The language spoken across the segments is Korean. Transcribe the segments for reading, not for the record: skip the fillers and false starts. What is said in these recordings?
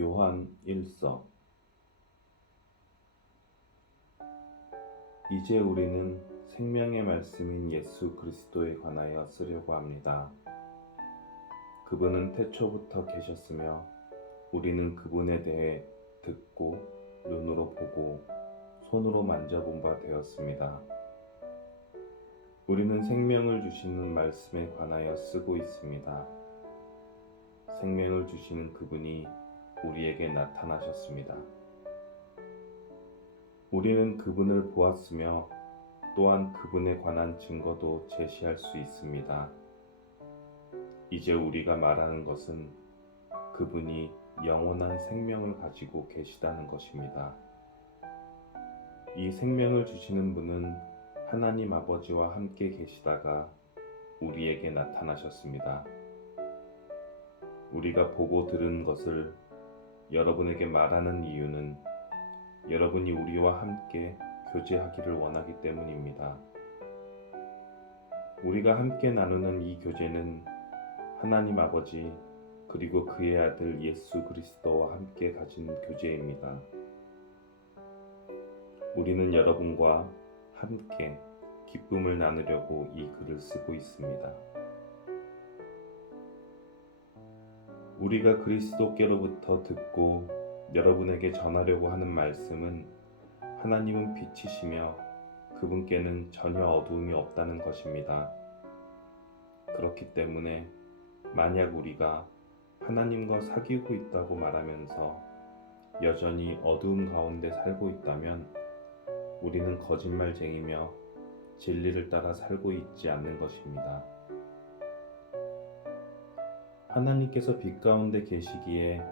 요한 1서 이제 우리는 생명의 말씀인 예수 그리스도에 관하여 쓰려고 합니다. 그분은 태초부터 계셨으며 우리는 그분에 대해 듣고 눈으로 보고 손으로 만져본 바 되었습니다. 우리는 생명을 주시는 말씀에 관하여 쓰고 있습니다. 생명을 주시는 그분이 우리에게 나타나셨습니다. 우리는 그분을 보았으며 또한 그분에 관한 증거도 제시할 수 있습니다. 이제 우리가 말하는 것은 그분이 영원한 생명을 가지고 계시다는 것입니다. 이 생명을 주시는 분은 하나님 아버지와 함께 계시다가 우리에게 나타나셨습니다. 우리가 보고 들은 것을 여러분에게 말하는 이유는 여러분이 우리와 함께 교제하기를 원하기 때문입니다. 우리가 함께 나누는 이 교제는 하나님 아버지 그리고 그의 아들 예수 그리스도와 함께 가진 교제입니다. 우리는 여러분과 함께 기쁨을 나누려고 이 글을 쓰고 있습니다. 우리가 그리스도께로부터 듣고 여러분에게 전하려고 하는 말씀은 하나님은 빛이시며 그분께는 전혀 어두움이 없다는 것입니다. 그렇기 때문에 만약 우리가 하나님과 사귀고 있다고 말하면서 여전히 어두움 가운데 살고 있다면 우리는 거짓말쟁이며 진리를 따라 살고 있지 않는 것입니다. 하나님께서 빛 가운데 계시기에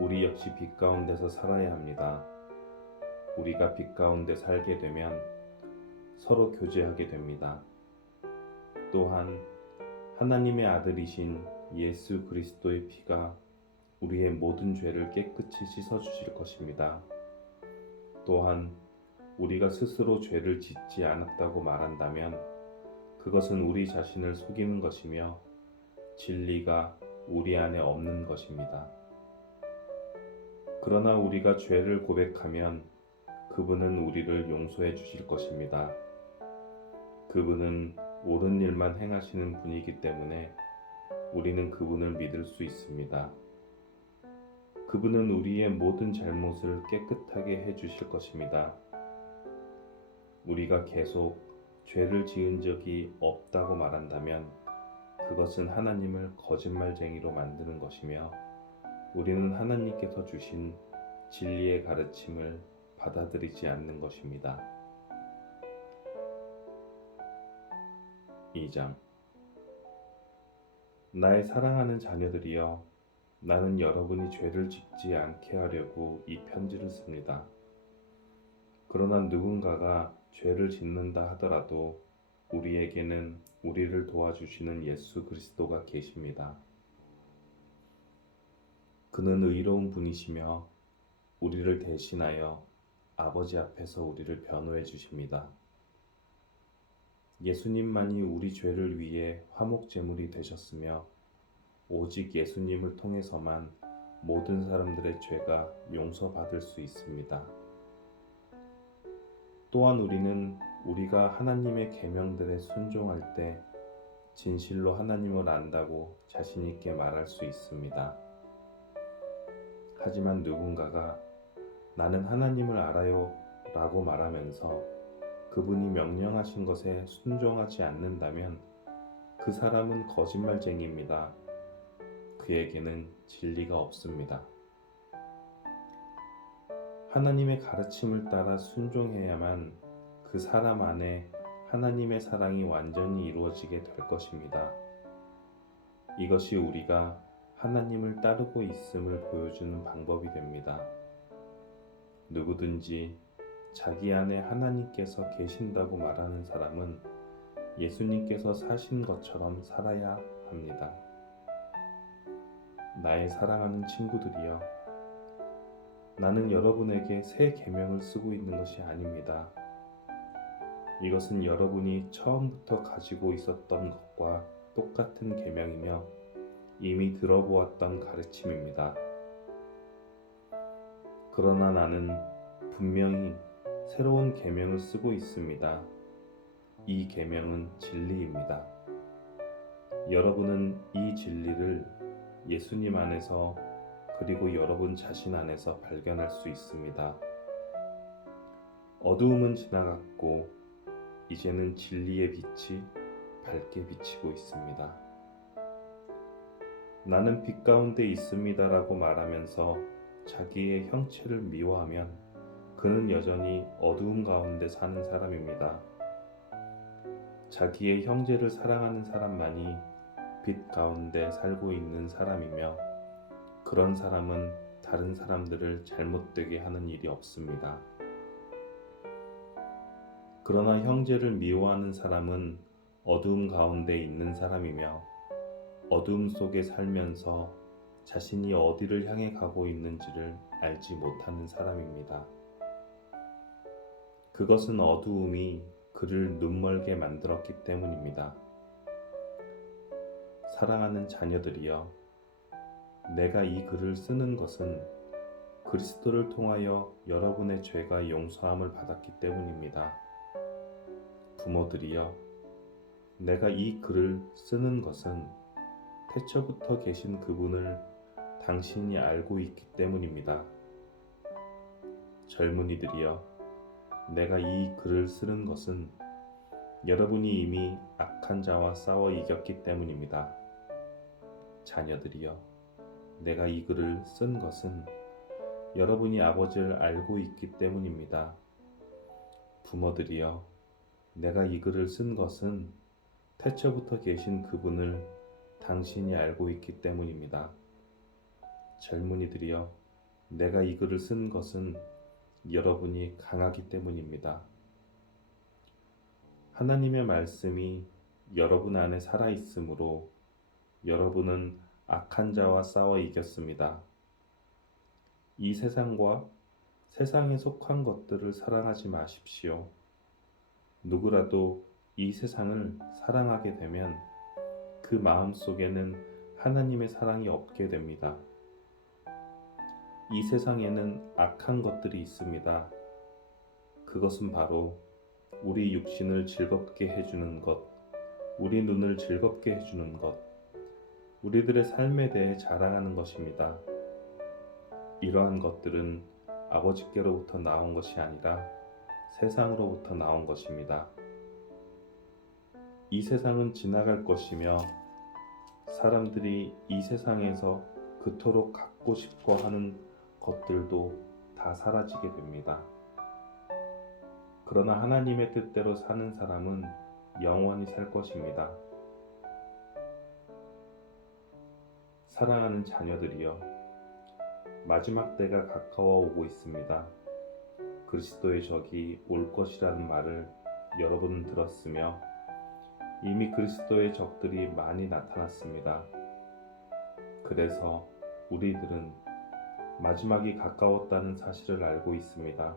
우리 역시 빛 가운데서 살아야 합니다. 우리가 빛 가운데 살게 되면 서로 교제하게 됩니다. 또한 하나님의 아들이신 예수 그리스도의 피가 우리의 모든 죄를 깨끗이 씻어주실 것입니다. 또한 우리가 스스로 죄를 짓지 않았다고 말한다면 그것은 우리 자신을 속이는 것이며 진리가 우리 안에 없는 것입니다. 그러나 우리가 죄를 고백하면 그분은 우리를 용서해 주실 것입니다. 그분은 옳은 일만 행하시는 분이기 때문에 우리는 그분을 믿을 수 있습니다. 그분은 우리의 모든 잘못을 깨끗하게 해 주실 것입니다. 우리가 계속 죄를 지은 적이 없다고 말한다면 그것은 하나님을 거짓말쟁이로 만드는 것이며 우리는 하나님께서 주신 진리의 가르침을 받아들이지 않는 것입니다. 2장 나의 사랑하는 자녀들이여, 나는 여러분이 죄를 짓지 않게 하려고 이 편지를 씁니다. 그러나 누군가가 죄를 짓는다 하더라도 우리에게는 우리를 도와주시는 예수 그리스도가 계십니다. 그는 의로운 분이시며 우리를 대신하여 아버지 앞에서 우리를 변호해 주십니다. 예수님만이 우리 죄를 위해 화목제물이 되셨으며 오직 예수님을 통해서만 모든 사람들의 죄가 용서받을 수 있습니다. 또한 우리는 우리가 하나님의 계명들에 순종할 때 진실로 하나님을 안다고 자신 있게 말할 수 있습니다. 하지만 누군가가 나는 하나님을 알아요 라고 말하면서 그분이 명령하신 것에 순종하지 않는다면 그 사람은 거짓말쟁이입니다. 그에게는 진리가 없습니다. 하나님의 가르침을 따라 순종해야만 그 사람 안에 하나님의 사랑이 완전히 이루어지게 될 것입니다. 이것이 우리가 하나님을 따르고 있음을 보여주는 방법이 됩니다. 누구든지 자기 안에 하나님께서 계신다고 말하는 사람은 예수님께서 사신 것처럼 살아야 합니다. 나의 사랑하는 친구들이여, 나는 여러분에게 새 계명을 쓰고 있는 것이 아닙니다. 이것은 여러분이 처음부터 가지고 있었던 것과 똑같은 계명이며 이미 들어보았던 가르침입니다. 그러나 나는 분명히 새로운 계명을 쓰고 있습니다. 이 계명은 진리입니다. 여러분은 이 진리를 예수님 안에서 그리고 여러분 자신 안에서 발견할 수 있습니다. 어두움은 지나갔고 이제는 진리의 빛이 밝게 비치고 있습니다. 나는 빛 가운데 있습니다라고 말하면서 자기의 형체를 미워하면 그는 여전히 어두움 가운데 사는 사람입니다. 자기의 형제를 사랑하는 사람만이 빛 가운데 살고 있는 사람이며 그런 사람은 다른 사람들을 잘못되게 하는 일이 없습니다. 그러나 형제를 미워하는 사람은 어두움 가운데 있는 사람이며 어두움 속에 살면서 자신이 어디를 향해 가고 있는지를 알지 못하는 사람입니다. 그것은 어두움이 그를 눈멀게 만들었기 때문입니다. 사랑하는 자녀들이여, 내가 이 글을 쓰는 것은 그리스도를 통하여 여러분의 죄가 용서함을 받았기 때문입니다. 부모들이여, 내가 이 글을 쓰는 것은 태초부터 계신 그분을 당신이 알고 있기 때문입니다. 젊은이들이여, 내가 이 글을 쓰는 것은 여러분이 이미 악한 자와 싸워 이겼기 때문입니다. 자녀들이여, 내가 이 글을 쓴 것은 여러분이 아버지를 알고 있기 때문입니다. 부모들이여, 내가 이 글을 쓴 것은 태초부터 계신 그분을 당신이 알고 있기 때문입니다. 젊은이들이여, 내가 이 글을 쓴 것은 여러분이 강하기 때문입니다. 하나님의 말씀이 여러분 안에 살아있으므로 여러분은 악한 자와 싸워 이겼습니다. 이 세상과 세상에 속한 것들을 사랑하지 마십시오. 누구라도 이 세상을 사랑하게 되면 그 마음 속에는 하나님의 사랑이 없게 됩니다. 이 세상에는 악한 것들이 있습니다. 그것은 바로 우리 육신을 즐겁게 해주는 것, 우리 눈을 즐겁게 해주는 것, 우리들의 삶에 대해 자랑하는 것입니다. 이러한 것들은 아버지께로부터 나온 것이 아니라 세상으로부터 나온 것입니다. 이 세상은 지나갈 것이며 사람들이 이 세상에서 그토록 갖고 싶어 하는 것들도 다 사라지게 됩니다. 그러나 하나님의 뜻대로 사는 사람은 영원히 살 것입니다. 사랑하는 자녀들이여, 마지막 때가 가까워 오고 있습니다. 그리스도의 적이 올 것이라는 말을 여러분은 들었으며 이미 그리스도의 적들이 많이 나타났습니다. 그래서 우리들은 마지막이 가까웠다는 사실을 알고 있습니다.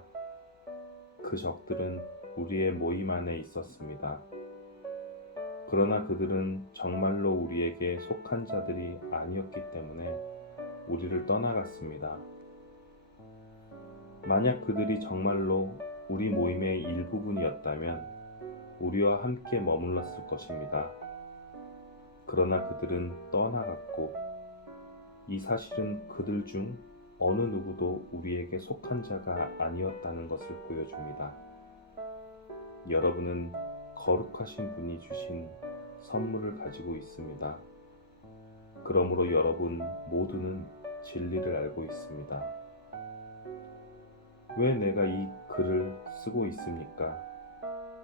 그 적들은 우리의 모임 안에 있었습니다. 그러나 그들은 정말로 우리에게 속한 자들이 아니었기 때문에 우리를 떠나갔습니다. 만약 그들이 정말로 우리 모임의 일부분이었다면 우리와 함께 머물렀을 것입니다. 그러나 그들은 떠나갔고 이 사실은 그들 중 어느 누구도 우리에게 속한 자가 아니었다는 것을 보여줍니다. 여러분은 거룩하신 분이 주신 선물을 가지고 있습니다. 그러므로 여러분 모두는 진리를 알고 있습니다. 왜 내가 이 글을 쓰고 있습니까?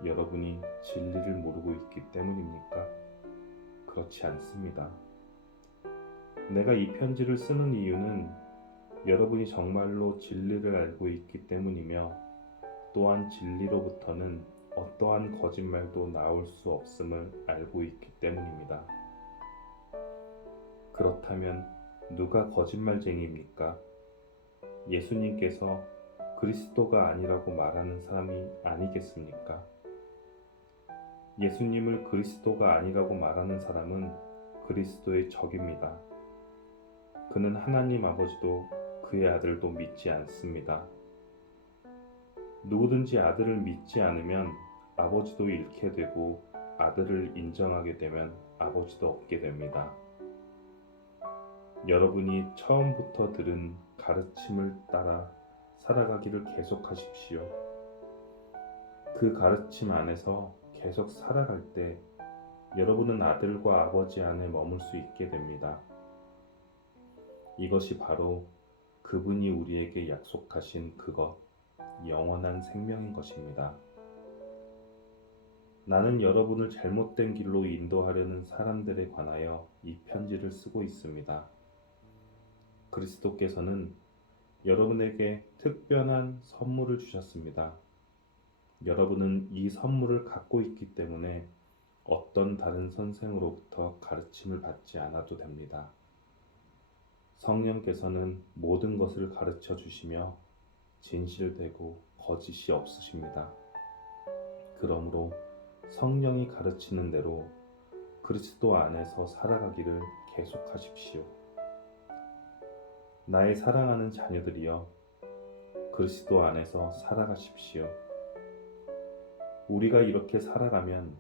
여러분이 진리를 모르고 있기 때문입니까? 그렇지 않습니다. 내가 이 편지를 쓰는 이유는 여러분이 정말로 진리를 알고 있기 때문이며 또한 진리로부터는 어떠한 거짓말도 나올 수 없음을 알고 있기 때문입니다. 그렇다면 누가 거짓말쟁이입니까? 예수님께서 그리스도가 아니라고 말하는 사람이 아니겠습니까? 예수님을 그리스도가 아니라고 말하는 사람은 그리스도의 적입니다. 그는 하나님 아버지도 그의 아들도 믿지 않습니다. 누구든지 아들을 믿지 않으면 아버지도 잃게 되고 아들을 인정하게 되면 아버지도 얻게 됩니다. 여러분이 처음부터 들은 가르침을 따라 살아가기를 계속하십시오. 그 가르침 안에서 계속 살아갈 때 여러분은 아들과 아버지 안에 머물 수 있게 됩니다. 이것이 바로 그분이 우리에게 약속하신 그것, 영원한 생명인 것입니다. 나는 여러분을 잘못된 길로 인도하려는 사람들에 관하여 이 편지를 쓰고 있습니다. 그리스도께서는 여러분에게 특별한 선물을 주셨습니다. 여러분은 이 선물을 갖고 있기 때문에 어떤 다른 선생으로부터 가르침을 받지 않아도 됩니다. 성령께서는 모든 것을 가르쳐 주시며 진실되고 거짓이 없으십니다. 그러므로 성령이 가르치는 대로 그리스도 안에서 살아가기를 계속하십시오. 나의 사랑하는 자녀들이여, 그리스도 안에서 살아가십시오. 우리가 이렇게 살아가면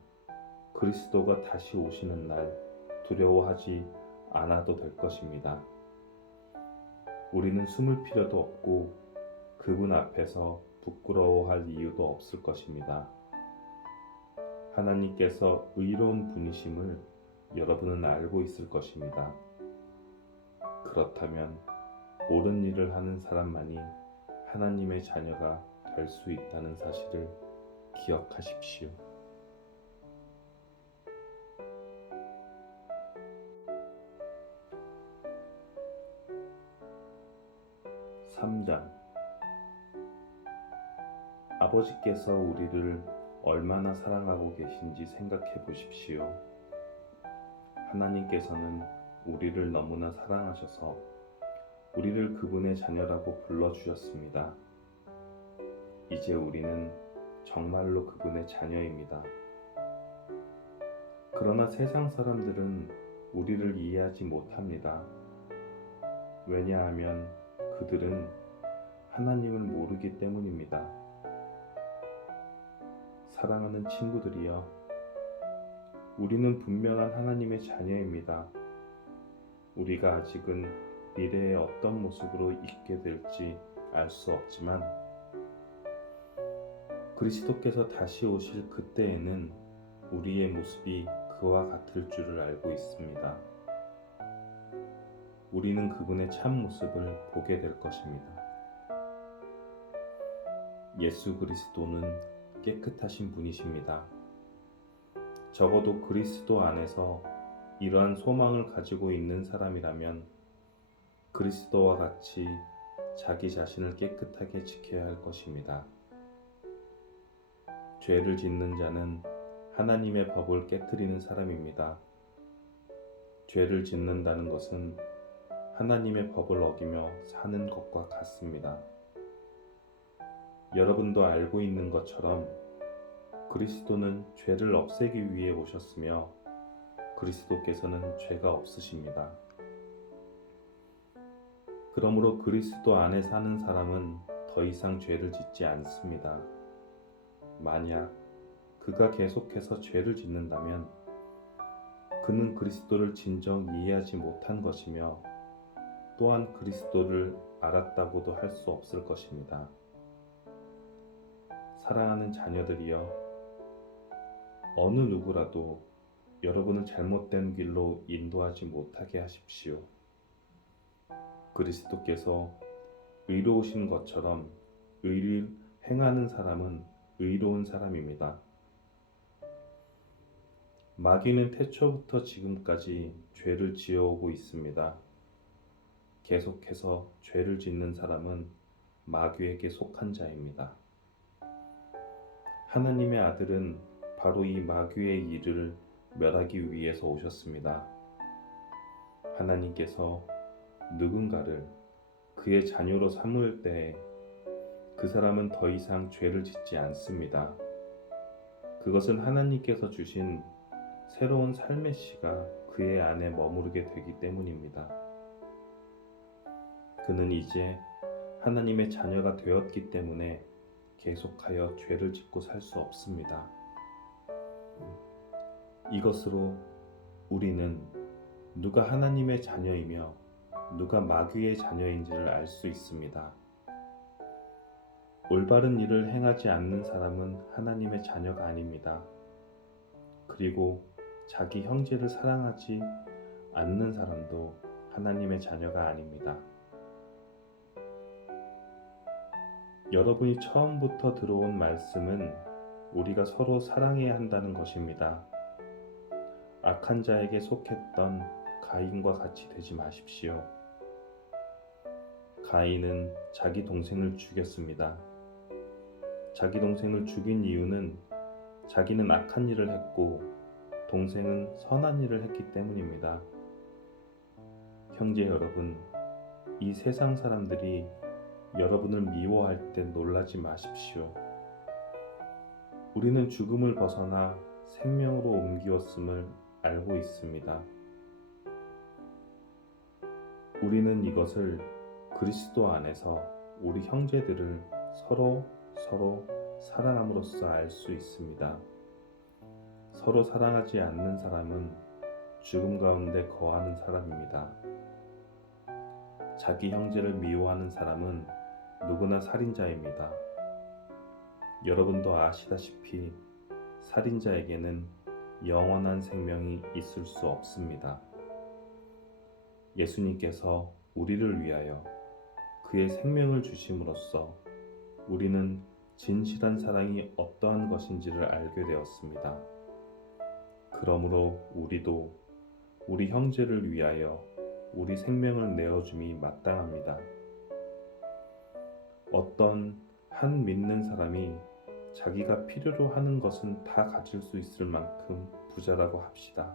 그리스도가 다시 오시는 날 두려워하지 않아도 될 것입니다. 우리는 숨을 필요도 없고 그분 앞에서 부끄러워할 이유도 없을 것입니다. 하나님께서 의로운 분이심을 여러분은 알고 있을 것입니다. 그렇다면 옳은 일을 하는 사람만이 하나님의 자녀가 될 수 있다는 사실을 기억하십시오. 3장. 아버지께서 우리를 얼마나 사랑하고 계신지 생각해 보십시오. 하나님께서는 우리를 너무나 사랑하셔서 우리를 그분의 자녀라고 불러주셨습니다. 이제 우리는 정말로 그분의 자녀입니다. 그러나 세상 사람들은 우리를 이해하지 못합니다. 왜냐하면 그들은 하나님을 모르기 때문입니다. 사랑하는 친구들이여, 우리는 분명한 하나님의 자녀입니다. 우리가 아직은 미래에 어떤 모습으로 있게 될지 알 수 없지만 그리스도께서 다시 오실 그때에는 우리의 모습이 그와 같을 줄을 알고 있습니다. 우리는 그분의 참 모습을 보게 될 것입니다. 예수 그리스도는 깨끗하신 분이십니다. 적어도 그리스도 안에서 이러한 소망을 가지고 있는 사람이라면 그리스도와 같이 자기 자신을 깨끗하게 지켜야 할 것입니다. 죄를 짓는 자는 하나님의 법을 깨트리는 사람입니다. 죄를 짓는다는 것은 하나님의 법을 어기며 사는 것과 같습니다. 여러분도 알고 있는 것처럼 그리스도는 죄를 없애기 위해 오셨으며 그리스도께서는 죄가 없으십니다. 그러므로 그리스도 안에 사는 사람은 더 이상 죄를 짓지 않습니다. 만약 그가 계속해서 죄를 짓는다면 그는 그리스도를 진정 이해하지 못한 것이며 또한 그리스도를 알았다고도 할 수 없을 것입니다. 사랑하는 자녀들이여, 어느 누구라도 여러분을 잘못된 길로 인도하지 못하게 하십시오. 그리스도께서 의로우신 것처럼 의를 행하는 사람은 의로운 사람입니다. 마귀는 태초부터 지금까지 죄를 지어오고 있습니다. 계속해서 죄를 짓는 사람은 마귀에게 속한 자입니다. 하나님의 아들은 바로 이 마귀의 일을 멸하기 위해서 오셨습니다. 하나님께서 누군가를 그의 자녀로 삼을 때 그 사람은 더 이상 죄를 짓지 않습니다. 그것은 하나님께서 주신 새로운 삶의 씨가 그의 안에 머무르게 되기 때문입니다. 그는 이제 하나님의 자녀가 되었기 때문에 계속하여 죄를 짓고 살 수 없습니다. 이것으로 우리는 누가 하나님의 자녀이며 누가 마귀의 자녀인지를 알 수 있습니다. 올바른 일을 행하지 않는 사람은 하나님의 자녀가 아닙니다. 그리고 자기 형제를 사랑하지 않는 사람도 하나님의 자녀가 아닙니다. 여러분이 처음부터 들어온 말씀은 우리가 서로 사랑해야 한다는 것입니다. 악한 자에게 속했던 가인과 같이 되지 마십시오. 가인은 자기 동생을 죽였습니다. 자기 동생을 죽인 이유는 자기는 악한 일을 했고 동생은 선한 일을 했기 때문입니다. 형제 여러분, 이 세상 사람들이 여러분을 미워할 때 놀라지 마십시오. 우리는 죽음을 벗어나 생명으로 옮기었음을 알고 있습니다. 우리는 이것을 그리스도 안에서 우리 형제들을 서로 사랑함으로써 알 수 있습니다. 서로 사랑하지 않는 사람은 죽음 가운데 거하는 사람입니다. 자기 형제를 미워하는 사람은 누구나 살인자입니다. 여러분도 아시다시피 살인자에게는 영원한 생명이 있을 수 없습니다. 예수님께서 우리를 위하여 그의 생명을 주심으로써 우리는 진실한 사랑이 어떠한 것인지를 알게 되었습니다. 그러므로 우리도 우리 형제를 위하여 우리 생명을 내어줌이 마땅합니다. 어떤 한 믿는 사람이 자기가 필요로 하는 것은 다 가질 수 있을 만큼 부자라고 합시다.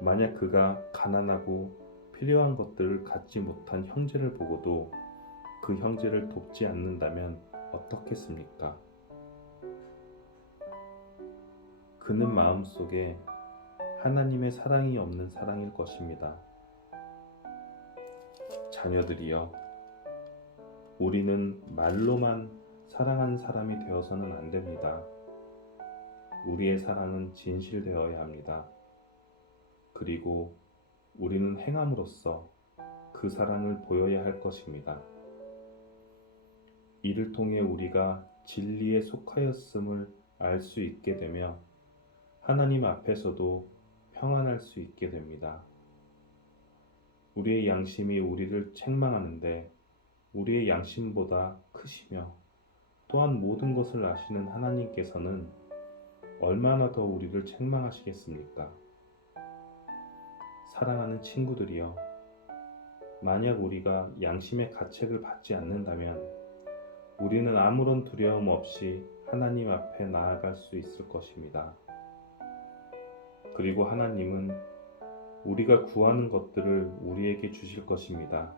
만약 그가 가난하고 필요한 것들을 갖지 못한 형제를 보고도 그 형제를 돕지 않는다면 어떻겠습니까? 그는 마음속에 하나님의 사랑이 없는 사랑일 것입니다. 자녀들이여, 우리는 말로만 사랑하는 사람이 되어서는 안 됩니다. 우리의 사랑은 진실되어야 합니다. 그리고 우리는 행함으로써 그 사랑을 보여야 할 것입니다. 이를 통해 우리가 진리에 속하였음을 알 수 있게 되며 하나님 앞에서도 평안할 수 있게 됩니다. 우리의 양심이 우리를 책망하는데 우리의 양심보다 크시며 또한 모든 것을 아시는 하나님께서는 얼마나 더 우리를 책망하시겠습니까? 사랑하는 친구들이여, 만약 우리가 양심의 가책을 받지 않는다면 우리는 아무런 두려움 없이 하나님 앞에 나아갈 수 있을 것입니다. 그리고 하나님은 우리가 구하는 것들을 우리에게 주실 것입니다.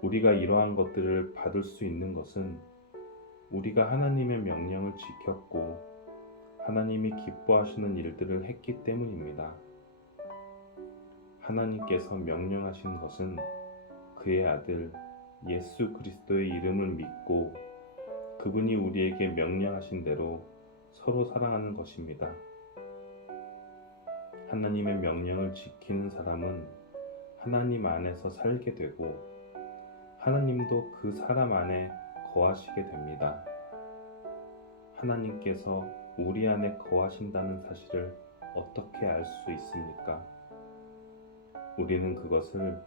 우리가 이러한 것들을 받을 수 있는 것은 우리가 하나님의 명령을 지켰고 하나님이 기뻐하시는 일들을 했기 때문입니다. 하나님께서 명령하신 것은 그의 아들 예수 그리스도의 이름을 믿고 그분이 우리에게 명령하신 대로 서로 사랑하는 것입니다. 하나님의 명령을 지키는 사람은 하나님 안에서 살게 되고 하나님도 그 사람 안에 거하시게 됩니다. 하나님께서 우리 안에 거하신다는 사실을 어떻게 알 수 있습니까? 우리는 그것을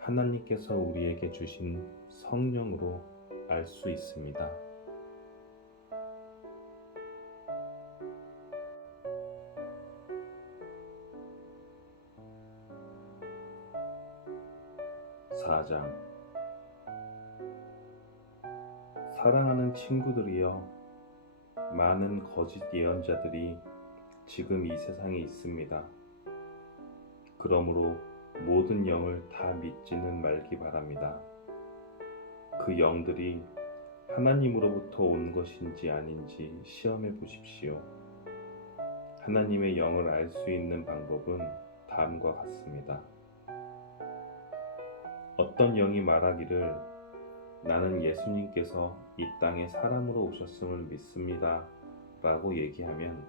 하나님께서 우리에게 주신 성령으로 알 수 있습니다. (4장) 사랑하는 친구들이여, 많은 거짓 예언자들이 지금 이 세상에 있습니다. 그러므로 모든 영을 다 믿지는 말기 바랍니다. 그 영들이 하나님으로부터 온 것인지 아닌지 시험해 보십시오. 하나님의 영을 알 수 있는 방법은 다음과 같습니다. 어떤 영이 말하기를 나는 예수님께서 이 땅에 사람으로 오셨음을 믿습니다 라고 얘기하면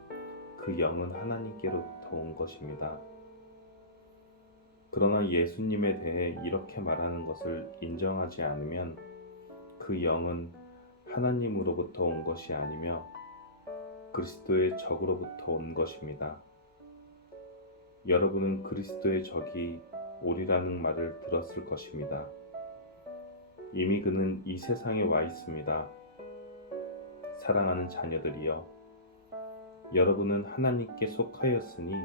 그 영은 하나님께로부터 온 것입니다. 그러나 예수님에 대해 이렇게 말하는 것을 인정하지 않으면 그 영은 하나님으로부터 온 것이 아니며 그리스도의 적으로부터 온 것입니다. 여러분은 그리스도의 적이 오리라는 말을 들었을 것입니다. 이미 그는 이 세상에 와 있습니다. 사랑하는 자녀들이여, 여러분은 하나님께 속하였으니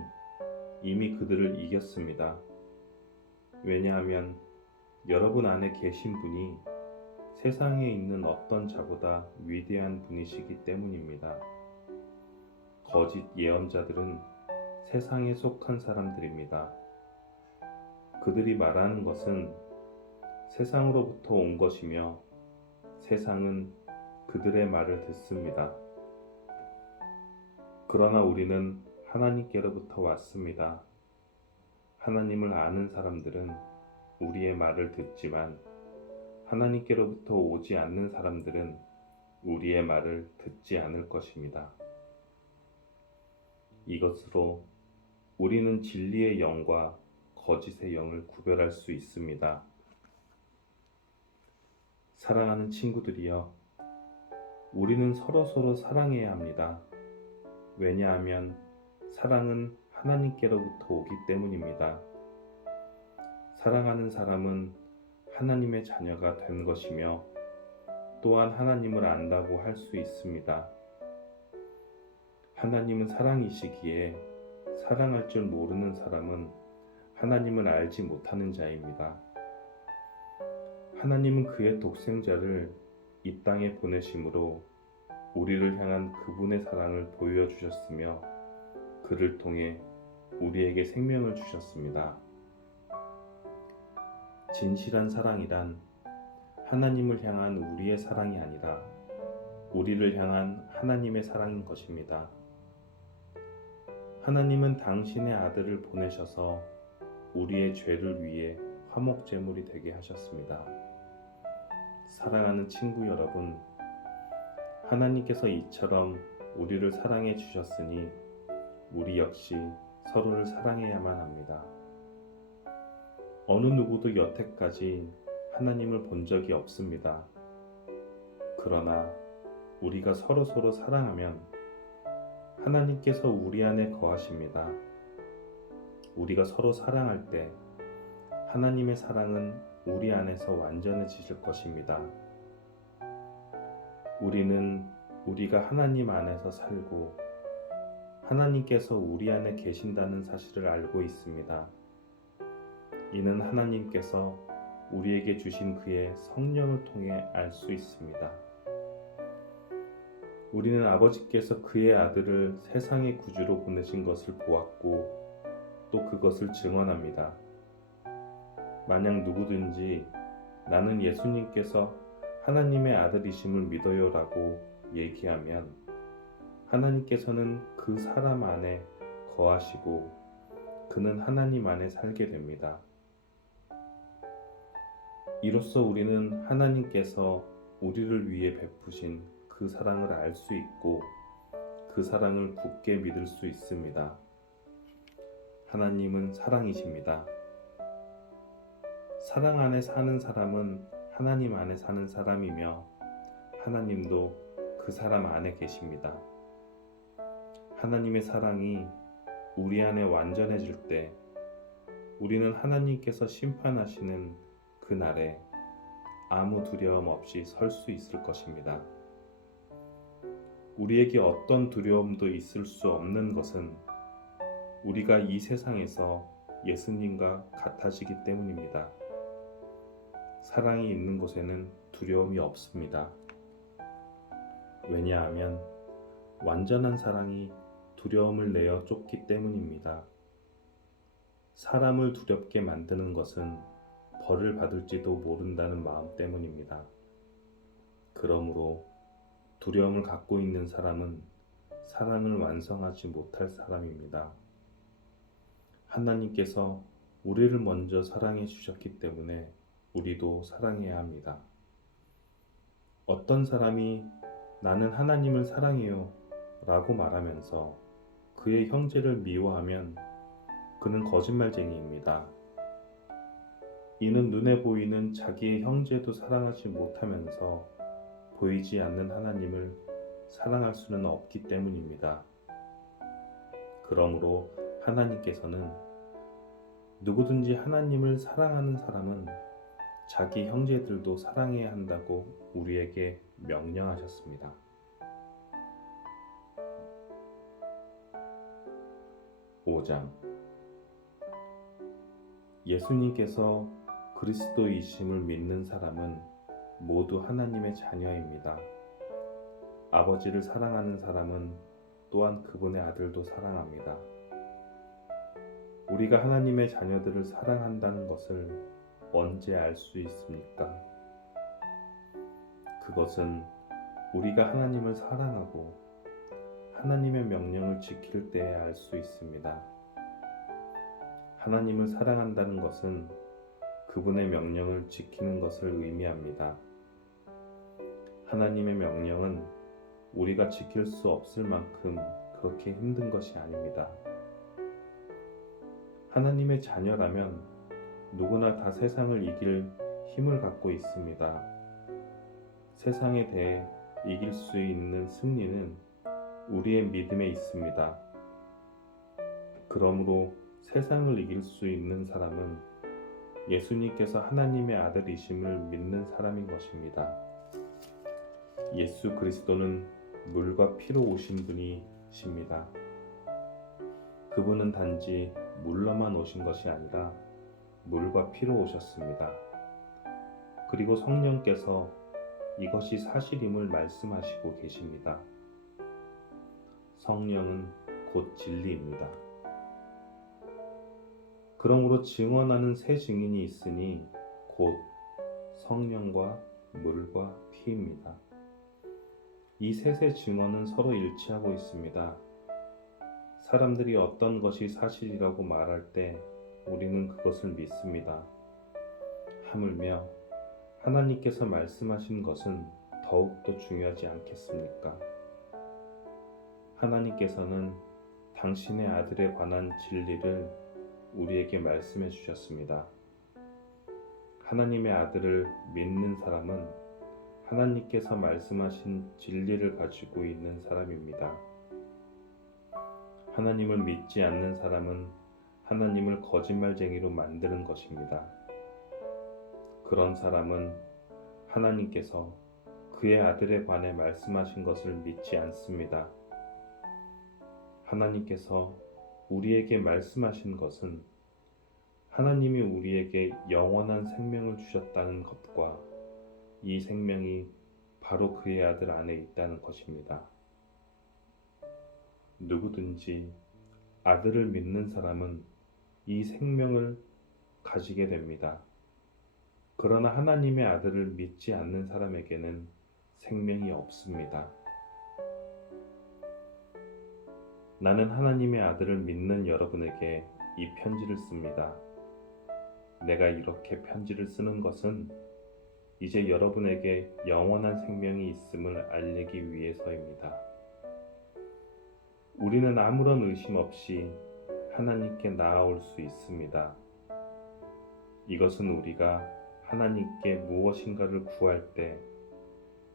이미 그들을 이겼습니다. 왜냐하면 여러분 안에 계신 분이 세상에 있는 어떤 자보다 위대한 분이시기 때문입니다. 거짓 예언자들은 세상에 속한 사람들입니다. 그들이 말하는 것은 세상으로부터 온 것이며 세상은 그들의 말을 듣습니다. 그러나 우리는 하나님께로부터 왔습니다. 하나님을 아는 사람들은 우리의 말을 듣지만 하나님께로부터 오지 않는 사람들은 우리의 말을 듣지 않을 것입니다. 이것으로 우리는 진리의 영과 거짓의 영을 구별할 수 있습니다. 사랑하는 친구들이여, 우리는 서로서로 사랑해야 합니다. 왜냐하면 사랑은 하나님께로부터 오기 때문입니다. 사랑하는 사람은 하나님의 자녀가 된 것이며 또한 하나님을 안다고 할 수 있습니다. 하나님은 사랑이시기에 사랑할 줄 모르는 사람은 하나님을 알지 못하는 자입니다. 하나님은 그의 독생자를 이 땅에 보내심으로 우리를 향한 그분의 사랑을 보여주셨으며 그를 통해 우리에게 생명을 주셨습니다. 진실한 사랑이란 하나님을 향한 우리의 사랑이 아니라 우리를 향한 하나님의 사랑인 것입니다. 하나님은 당신의 아들을 보내셔서 우리의 죄를 위해 화목제물이 되게 하셨습니다. 사랑하는 친구 여러분, 하나님께서 이처럼 우리를 사랑해 주셨으니 우리 역시 서로를 사랑해야만 합니다. 어느 누구도 여태까지 하나님을 본 적이 없습니다. 그러나 우리가 서로서로 사랑하면 하나님께서 우리 안에 거하십니다. 우리가 서로 사랑할 때 하나님의 사랑은 우리 안에서 완전해지실 것입니다. 우리는 우리가 하나님 안에서 살고 하나님께서 우리 안에 계신다는 사실을 알고 있습니다. 이는 하나님께서 우리에게 주신 그의 성령을 통해 알 수 있습니다. 우리는 아버지께서 그의 아들을 세상의 구주로 보내신 것을 보았고 또 그것을 증언합니다. 만약 누구든지 나는 예수님께서 하나님의 아들이심을 믿어요 라고 얘기하면 하나님께서는 그 사람 안에 거하시고 그는 하나님 안에 살게 됩니다. 이로써 우리는 하나님께서 우리를 위해 베푸신 그 사랑을 알 수 있고 그 사랑을 굳게 믿을 수 있습니다. 하나님은 사랑이십니다. 사랑 안에 사는 사람은 하나님 안에 사는 사람이며 하나님도 그 사람 안에 계십니다. 하나님의 사랑이 우리 안에 완전해질 때 우리는 하나님께서 심판하시는 그 날에 아무 두려움 없이 설 수 있을 것입니다. 우리에게 어떤 두려움도 있을 수 없는 것은 우리가 이 세상에서 예수님과 같아지기 때문입니다. 사랑이 있는 곳에는 두려움이 없습니다. 왜냐하면 완전한 사랑이 두려움을 내어 쫓기 때문입니다. 사람을 두렵게 만드는 것은 벌을 받을지도 모른다는 마음 때문입니다. 그러므로 두려움을 갖고 있는 사람은 사랑을 완성하지 못할 사람입니다. 하나님께서 우리를 먼저 사랑해 주셨기 때문에 우리도 사랑해야 합니다. 어떤 사람이 나는 하나님을 사랑해요 라고 말하면서 그의 형제를 미워하면 그는 거짓말쟁이입니다. 이는 눈에 보이는 자기의 형제도 사랑하지 못하면서 보이지 않는 하나님을 사랑할 수는 없기 때문입니다. 그러므로 하나님께서는 누구든지 하나님을 사랑하는 사람은 자기 형제들도 사랑해야 한다고 우리에게 명령하셨습니다. 5장 예수님께서 그리스도이심을 믿는 사람은 모두 하나님의 자녀입니다. 아버지를 사랑하는 사람은 또한 그분의 아들도 사랑합니다. 우리가 하나님의 자녀들을 사랑한다는 것을 언제 알 수 있습니까? 그것은 우리가 하나님을 사랑하고 하나님의 명령을 지킬 때에 알 수 있습니다. 하나님을 사랑한다는 것은 그분의 명령을 지키는 것을 의미합니다. 하나님의 명령은 우리가 지킬 수 없을 만큼 그렇게 힘든 것이 아닙니다. 하나님의 자녀라면 누구나 다 세상을 이길 힘을 갖고 있습니다. 세상에 대해 이길 수 있는 승리는 우리의 믿음에 있습니다. 그러므로 세상을 이길 수 있는 사람은 예수님께서 하나님의 아들이심을 믿는 사람인 것입니다. 예수 그리스도는 물과 피로 오신 분이십니다. 그분은 단지 물로만 오신 것이 아니라 물과 피로 오셨습니다. 그리고 성령께서 이것이 사실임을 말씀하시고 계십니다. 성령은 곧 진리입니다. 그러므로 증언하는 세 증인이 있으니 곧 성령과 물과 피입니다. 이 셋의 증언은 서로 일치하고 있습니다. 사람들이 어떤 것이 사실이라고 말할 때 우리는 그것을 믿습니다. 하물며 하나님께서 말씀하신 것은 더욱더 중요하지 않겠습니까? 하나님께서는 당신의 아들에 관한 진리를 우리에게 말씀해 주셨습니다. 하나님의 아들을 믿는 사람은 하나님께서 말씀하신 진리를 가지고 있는 사람입니다. 하나님을 믿지 않는 사람은 하나님을 거짓말쟁이로 만드는 것입니다. 그런 사람은 하나님께서 그의 아들에 관해 말씀하신 것을 믿지 않습니다. 하나님께서 우리에게 말씀하신 것은 하나님이 우리에게 영원한 생명을 주셨다는 것과 이 생명이 바로 그의 아들 안에 있다는 것입니다. 누구든지 아들을 믿는 사람은 이 생명을 가지게 됩니다. 그러나 하나님의 아들을 믿지 않는 사람에게는 생명이 없습니다. 나는 하나님의 아들을 믿는 여러분에게 이 편지를 씁니다. 내가 이렇게 편지를 쓰는 것은 이제 여러분에게 영원한 생명이 있음을 알리기 위해서입니다. 우리는 아무런 의심 없이 하나님께 나아올 수 있습니다. 이것은 우리가 하나님께 무엇인가를 구할 때,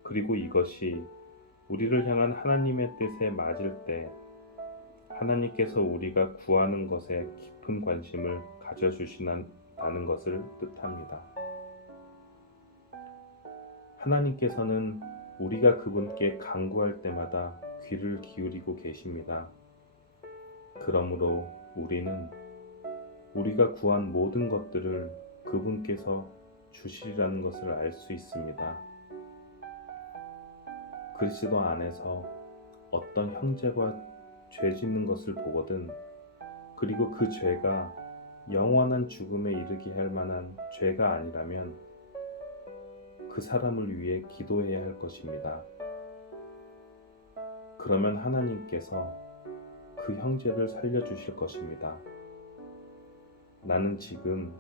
그리고 이것이 우리를 향한 하나님의 뜻에 맞을 때 하나님께서 우리가 구하는 것에 깊은 관심을 가져주신다는 것을 뜻합니다. 하나님께서는 우리가 그분께 간구할 때마다 귀를 기울이고 계십니다. 그러므로 우리는 우리가 구한 모든 것들을 그분께서 주시리라는 것을 알 수 있습니다. 그리스도 안에서 어떤 형제가 죄 짓는 것을 보거든, 그리고 그 죄가 영원한 죽음에 이르게 할 만한 죄가 아니라면 그 사람을 위해 기도해야 할 것입니다. 그러면 하나님께서 그 형제를 살려주실 것입니다. 나는 지금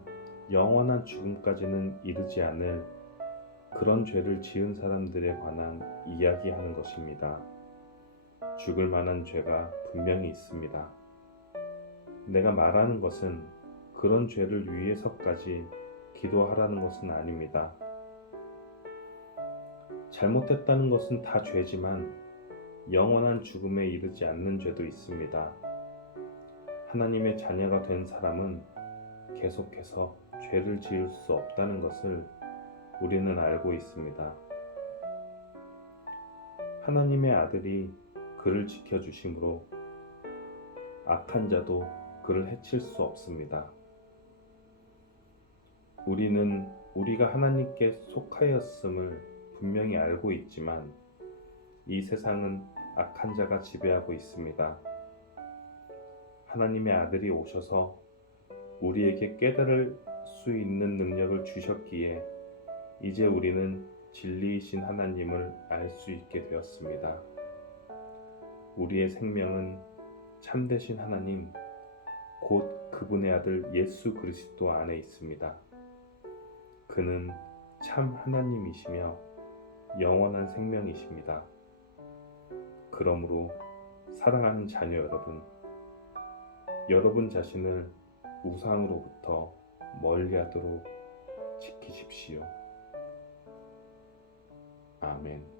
영원한 죽음까지는 이르지 않을 그런 죄를 지은 사람들에 관한 이야기하는 것입니다. 죽을 만한 죄가 분명히 있습니다. 내가 말하는 것은 그런 죄를 위해서까지 기도하라는 것은 아닙니다. 잘못했다는 것은 다 죄지만 영원한 죽음에 이르지 않는 죄도 있습니다. 하나님의 자녀가 된 사람은 계속해서 죄를 지을 수 없다는 것을 우리는 알고 있습니다. 하나님의 아들이 그를 지켜주심으로 악한 자도 그를 해칠 수 없습니다. 우리는 우리가 하나님께 속하였음을 분명히 알고 있지만 이 세상은 악한 자가 지배하고 있습니다. 하나님의 아들이 오셔서 우리에게 깨달을 수 있는 능력을 주셨기에 이제 우리는 진리이신 하나님을 알 수 있게 되었습니다. 우리의 생명은 참되신 하나님, 곧 그분의 아들 예수 그리스도 안에 있습니다. 그는 참 하나님이시며 영원한 생명이십니다. 그러므로 사랑하는 자녀 여러분 자신을 우상으로부터 멀리하도록 지키십시오. 아멘.